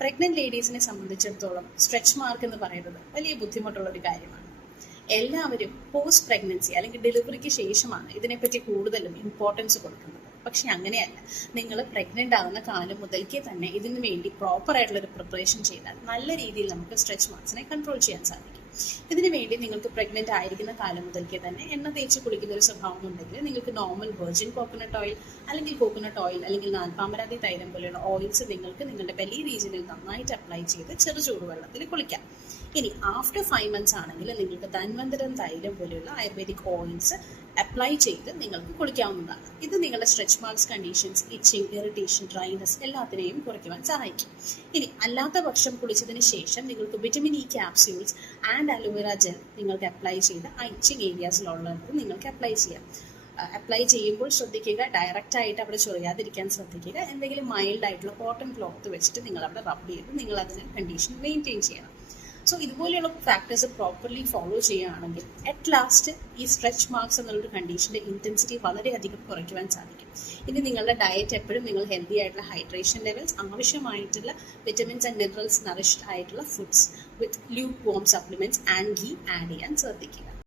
Pregnant ലേഡീസിനെ സംബന്ധിച്ചിടത്തോളം stretch mark എന്ന് പറയുന്നത് വലിയ ബുദ്ധിമുട്ടുള്ള ഒരു കാര്യമാണ്. എല്ലാവരും പോസ്റ്റ് പ്രഗ്നൻസി അല്ലെങ്കിൽ ഡെലിവറിക്ക് ശേഷമാണ് ഇതിനെപ്പറ്റി കൂടുതലും ഇമ്പോർട്ടൻസ് കൊടുക്കുന്നത്. പക്ഷെ അങ്ങനെയല്ല. നിങ്ങൾ പ്രഗ്നന്റ് ആവുന്ന കാലം മുതൽക്കേ തന്നെ ഇതിനു വേണ്ടി പ്രോപ്പർ ആയിട്ടുള്ള ഒരു പ്രിപ്പറേഷൻ ചെയ്താൽ നല്ല രീതിയിൽ നമുക്ക് സ്ട്രെച്ച് മാർക്സിനെ കൺട്രോൾ ചെയ്യാൻ സാധിക്കും. ഇതിനു വേണ്ടി നിങ്ങൾക്ക് പ്രഗ്നന്റ് ആയിരിക്കുന്ന കാലം മുതൽക്കേ തന്നെ എണ്ണ തേച്ച് കുളിക്കുന്ന ഒരു സ്വഭാവം ഉണ്ടെങ്കിൽ നിങ്ങൾക്ക് നോർമൽ വെർജിൻ കോക്കനട്ട് ഓയിൽ അല്ലെങ്കിൽ കോക്കനട്ട് ഓയിൽ അല്ലെങ്കിൽ നാൽപ്പാമരാതി തൈലം പോലെയുള്ള ഓയിൽസ് നിങ്ങൾക്ക് നിങ്ങളുടെ ബെല്ലി റീജിയനിൽ നന്നായിട്ട് അപ്ലൈ ചെയ്ത് ചെറു ചൂടുവെള്ളത്തിൽ കുളിക്കാം. ഇനി ആഫ്റ്റർ 5 months ആണെങ്കിൽ നിങ്ങൾക്ക് ധന്വന്തരം തൈലം പോലെയുള്ള ആയുർവേദിക് ഓയിൽസ് അപ്ലൈ ചെയ്ത് നിങ്ങൾക്ക് കുളിക്കാവുന്നതാണ്. ഇത് നിങ്ങളുടെ stretch marks conditions, itching, irritation, dryness എല്ലാത്തിനെയും കുറയ്ക്കുവാൻ സഹായിക്കും. ഇനി അല്ലാത്ത പക്ഷം കുളിച്ചതിന് ശേഷം നിങ്ങൾക്ക് vitamin E capsules and aloe vera gel നിങ്ങൾക്ക് അപ്ലൈ ചെയ്ത് ഇച്ചിങ് ഏരിയാസിലുള്ളത് നിങ്ങൾക്ക് അപ്ലൈ ചെയ്യാം. അപ്ലൈ ചെയ്യുമ്പോൾ ശ്രദ്ധിക്കുക, ഡയറക്റ്റ് ആയിട്ട് അവിടെ ചൊറിയാതിരിക്കാൻ ശ്രദ്ധിക്കുക. എന്തെങ്കിലും മൈൽഡ് ആയിട്ടുള്ള കോട്ടൺ ക്ലോത്ത് വെച്ചിട്ട് നിങ്ങൾ അവിടെ റബ്ബ് ചെയ്ത് നിങ്ങൾ അതിന് കണ്ടീഷൻ മെയിൻറ്റെയിൻ ചെയ്യണം. സോ ഇതുപോലെയുള്ള ഫാക്ടേഴ്സ് പ്രോപ്പർലി ഫോളോ ചെയ്യുകയാണെങ്കിൽ അറ്റ് ലാസ്റ്റ് ഈ സ്ട്രെച്ച് മാർക്സ് എന്നുള്ളൊരു കണ്ടീഷന്റെ ഇന്റൻസിറ്റി വളരെയധികം കുറയ്ക്കുവാൻ സാധിക്കും. ഇനി നിങ്ങളുടെ ഡയറ്റ് എപ്പോഴും നിങ്ങൾ ഹെൽത്തി ആയിട്ടുള്ള ഹൈഡ്രേഷൻ ലെവൽസ്, ആവശ്യമായിട്ടുള്ള വിറ്റമിൻസ് ആൻഡ് മിനറൽസ് നറിഷ്ഡ് ആയിട്ടുള്ള foods with lukewarm supplements and ghee add ചെയ്യാൻ ശ്രദ്ധിക്കുക.